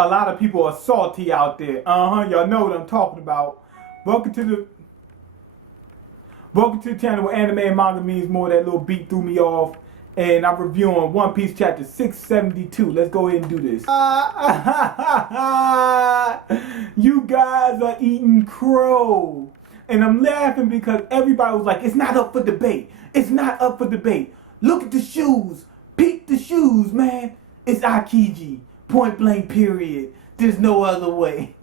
A lot of people are salty out there. Y'all know what I'm talking about. Welcome to the Welcome to the channel where anime and manga means more. That little beat threw me off. And I'm reviewing One Piece chapter 672. Let's go ahead and do this. You guys are eating crow. And I'm laughing because everybody was like, it's not up for debate. It's not up for debate. Look at the shoes. Peep the shoes, man. It's Akiji. Point blank period. There's no other way.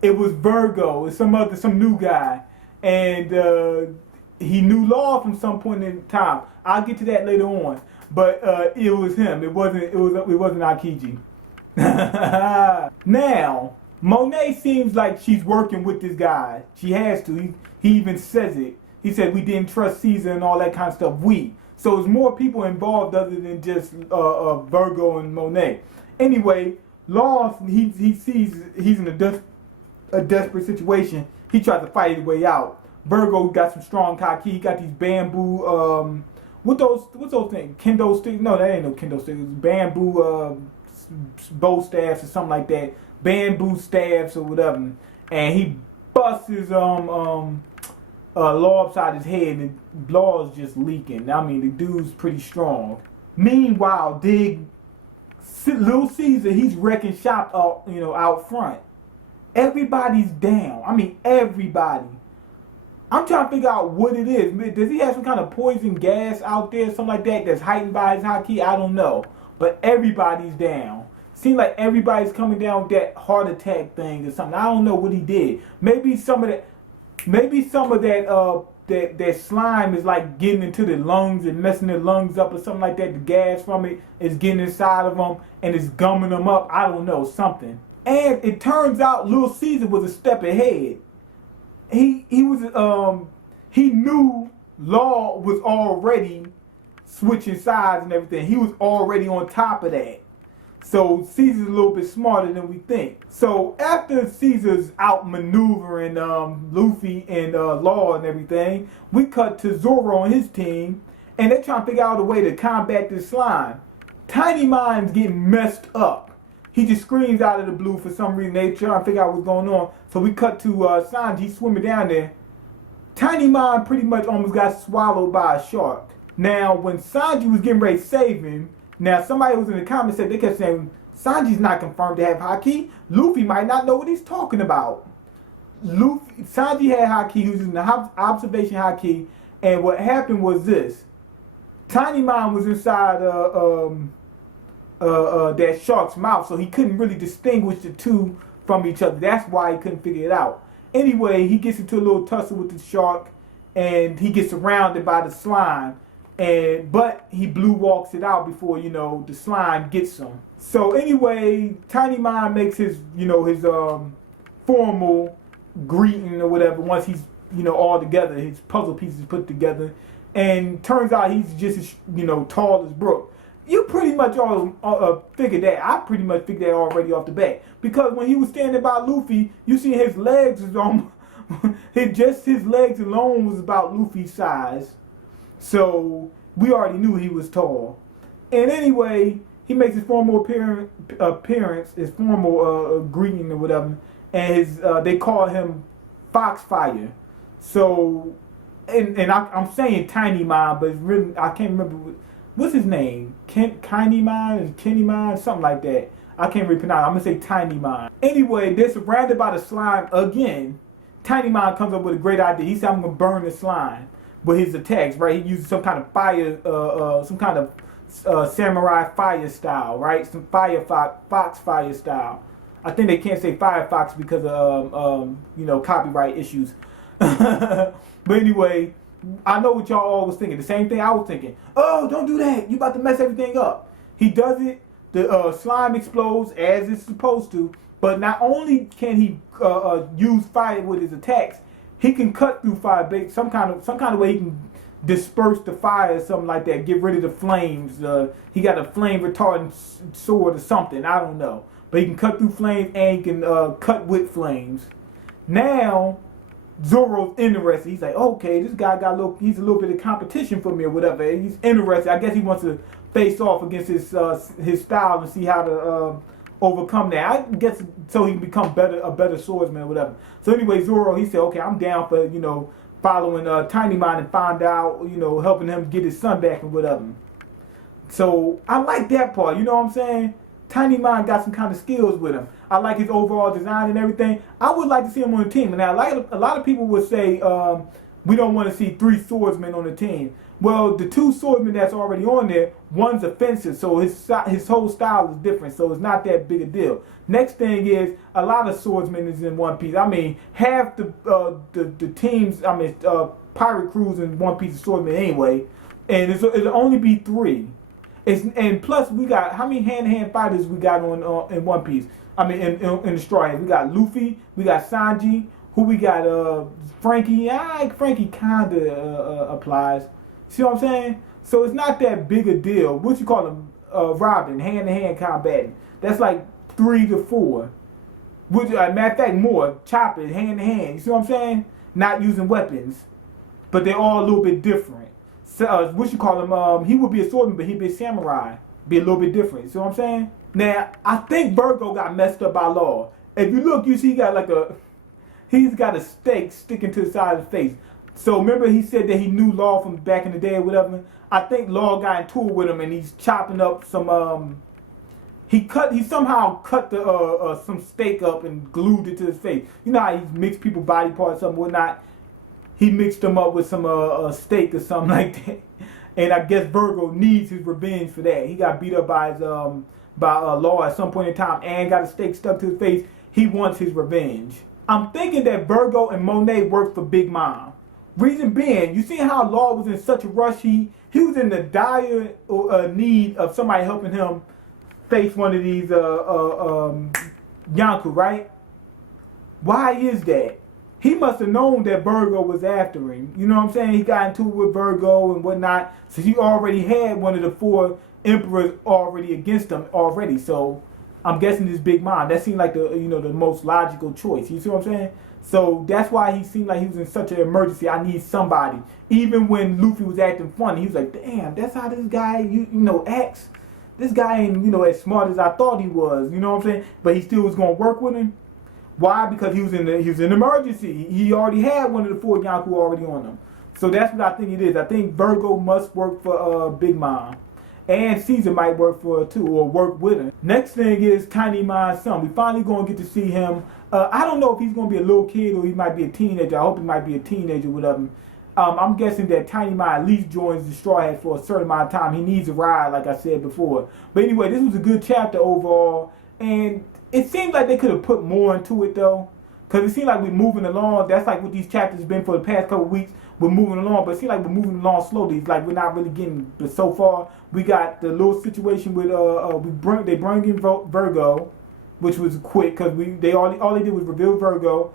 It was Virgo. It's some new guy. And he knew Law from some point in time. I'll get to that later on. But it was him. It wasn't Akiji. Now, Monet seems like she's working with this guy. She has to. He even says it. He said we didn't trust Caesar and all that kind of stuff. So there's more people involved other than just Virgo and Monet. Anyway, Law, he sees he's in a desperate situation. He tries to fight his way out. Virgo got some strong kaki. He got these bamboo, what's those things? Kendo sticks? No, that ain't no kendo sticks. Bamboo bow staffs or something like that. Bamboo staffs or whatever. And he busts his Law upside his head, and Law is just leaking. I mean, the dude's pretty strong. Meanwhile, Little Caesar, he's wrecking shop out front. Everybody's down. I mean, everybody. I'm trying to figure out what it is. Does he have some kind of poison gas out there, something like that, that's heightened by his haki? I don't know. But everybody's down. Seems like everybody's coming down with that heart attack thing or something. I don't know what he did. Maybe some of that slime is like getting into the lungs and messing their lungs up or something like that. The gas from it is getting inside of them and it's gumming them up. I don't know, something. And it turns out Little Caesar was a step ahead. He knew Law was already switching sides and everything. He was already on top of that. So Caesar's a little bit smarter than we think. So after Caesar's outmaneuvering Luffy and Law and everything, we cut to Zoro and his team, and they're trying to figure out a way to combat this slime. Tiny Mind's getting messed up. He just screams out of the blue for some reason. They trying to figure out what's going on. So we cut to Sanji swimming down there. Tiny Mind pretty much almost got swallowed by a shark. Now, when Sanji was getting ready to save him, now somebody was in the comments said they kept saying Sanji's not confirmed to have haki. Luffy might not know what he's talking about. Sanji had haki. He was using the observation haki, and what happened was this: Tiny Mind was inside that shark's mouth, so he couldn't really distinguish the two from each other. That's why he couldn't figure it out. Anyway, he gets into a little tussle with the shark, and he gets surrounded by the slime. But he blue walks it out before the slime gets him. So anyway, Tiny Mind makes his formal greeting or whatever once he's all together. His puzzle pieces put together, and turns out he's just as tall as Brook. You pretty much all figured that. I pretty much figured that already off the bat, because when he was standing by Luffy, you see his legs is almost just his legs alone was about Luffy's size. So we already knew he was tall. And anyway, he makes his formal appearance, his formal greeting or whatever, and they call him Foxfire. So, and I'm saying Tiny Mind, but it's really, I can't remember what's his name. Kenny Mind, something like that. I can't really pronounce it. I'm gonna say Tiny Mind. Anyway, they're surrounded by the slime again. Tiny Mind comes up with a great idea. He said, "I'm gonna burn the slime." With his attacks, right? He uses some kind of fire, some kind of samurai fire style, right? Some fox fire style. I think they can't say Firefox because of copyright issues. But anyway, I know what y'all all was thinking. The same thing I was thinking. Oh, don't do that! You about to mess everything up. He does it. The slime explodes as it's supposed to. But not only can he use fire with his attacks, he can cut through fire, some kind of way he can disperse the fire or something like that, get rid of the flames. He got a flame retardant sword or something, I don't know. But he can cut through flames and he can cut with flames. Now, Zoro's interested. He's like, okay, this guy he's a little bit of competition for me or whatever. He's interested. I guess he wants to face off against his style and see how to overcome that. I guess so he can become a better swordsman or whatever. So anyway, Zoro, he said, okay, I'm down for, following Tiny Mind and find out, helping him get his son back and whatever. So I like that part, you know what I'm saying? Tiny Mind got some kind of skills with him. I like his overall design and everything. I would like to see him on the team. And now, like a lot of people would say, we don't want to see 3 swordsmen on the team. Well, the 2 swordsmen that's already on there, one's a fencer, so his whole style is different, so it's not that big a deal. Next thing is, a lot of swordsmen is in One Piece. I mean, half the teams, pirate crews in One Piece is swordsmen anyway, and it'll only be 3. And plus, we got, how many hand-to-hand fighters we got on in One Piece? I mean, in the Straw Hats. We got Luffy, we got Sanji, who we got, Frankie. Frankie kinda applies. See what I'm saying? So it's not that big a deal. What you call him? Robin, hand-to-hand combating. That's like 3 to 4. Which, matter of fact, more. Chopper, hand-to-hand. You see what I'm saying? Not using weapons. But they're all a little bit different. So, what you call him? He would be a swordsman, but he'd be a samurai. Be a little bit different. See what I'm saying? Now, I think Virgo got messed up by Law. If you look, you see he got he's got a stake sticking to the side of his face. So remember he said that he knew Law from back in the day or whatever? I think Law got into it with him and he's chopping up some, he somehow cut some steak up and glued it to his face. You know how he mixed people's body parts up and whatnot? He mixed them up with some steak or something like that. And I guess Virgo needs his revenge for that. He got beat up by his Law at some point in time and got a steak stuck to his face. He wants his revenge. I'm thinking that Virgo and Monet worked for Big Mom. Reason being, you see how Law was in such a rush? He was in the dire need of somebody helping him face one of these Yonko, right? Why is that? He must have known that Virgo was after him. You know what I'm saying? He got into it with Virgo and whatnot. So he already had one of the 4 emperors already against him already. So I'm guessing this Big Mom. That seemed like the most logical choice. You see what I'm saying? So that's why he seemed like he was in such an emergency. I need somebody. Even when Luffy was acting funny, he was like, damn, that's how this guy, acts. This guy ain't, as smart as I thought he was. You know what I'm saying? But he still was going to work with him. Why? Because he was in an emergency. He already had one of the 4 Yonko already on him. So that's what I think it is. I think Virgo must work for Big Mom. And Caesar might work for her too, or work with her. Next thing is Tiny Mind's son. We finally going to get to see him. I don't know if he's going to be a little kid or he might be a teenager. I hope he might be a teenager with him. I'm guessing that Tiny Mind at least joins the Straw Hats for a certain amount of time. He needs a ride, like I said before. But anyway, this was a good chapter overall. And it seemed like they could have put more into it, though. Because it seemed like we're moving along. That's like what these chapters have been for the past couple weeks. We're moving along, but it seems like we're moving along slowly. It's like we're not really getting. But so far, we got the little situation with they bring in Virgo, which was quick because all they did was reveal Virgo.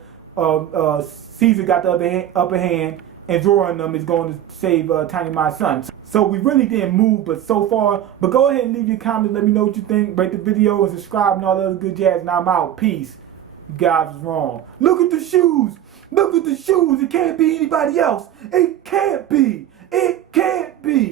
Caesar got the upper hand, and Zoro and them is going to save Tiny Mind's son. So we really didn't move, but so far. But go ahead and leave your comments. Let me know what you think. Rate the video and subscribe and all the other good jazz. And I'm out. Peace. You guys was wrong. Look at the shoes. Look at the shoes. It can't be anybody else. It can't be. It can't be.